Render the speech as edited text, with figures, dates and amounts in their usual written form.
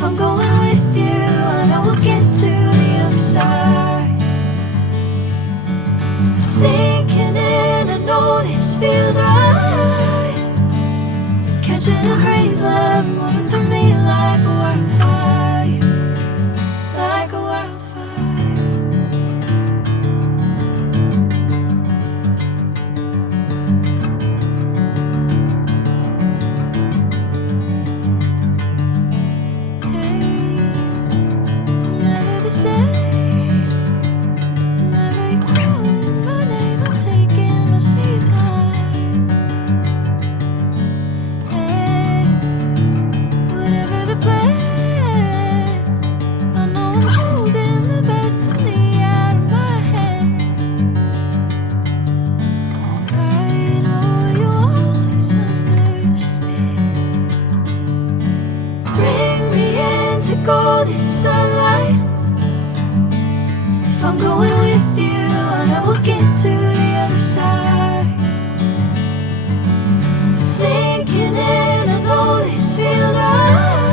If I'm going with you, I know we'll get to the other side. Sinking in, I know this feels right. Catching a crazy love, moving through me like a wildfire, like a wildfire. Hey, I'm never the same. Whenever you're calling my name, I'm taking my sweet time. Hey, whatever the plan, I know I'm holding the best of me out of my hand. I know you always understand. Bring me into golden sunlight. If I'm going with you, I know we'll get to the other side. Sinking in, I know this feels right.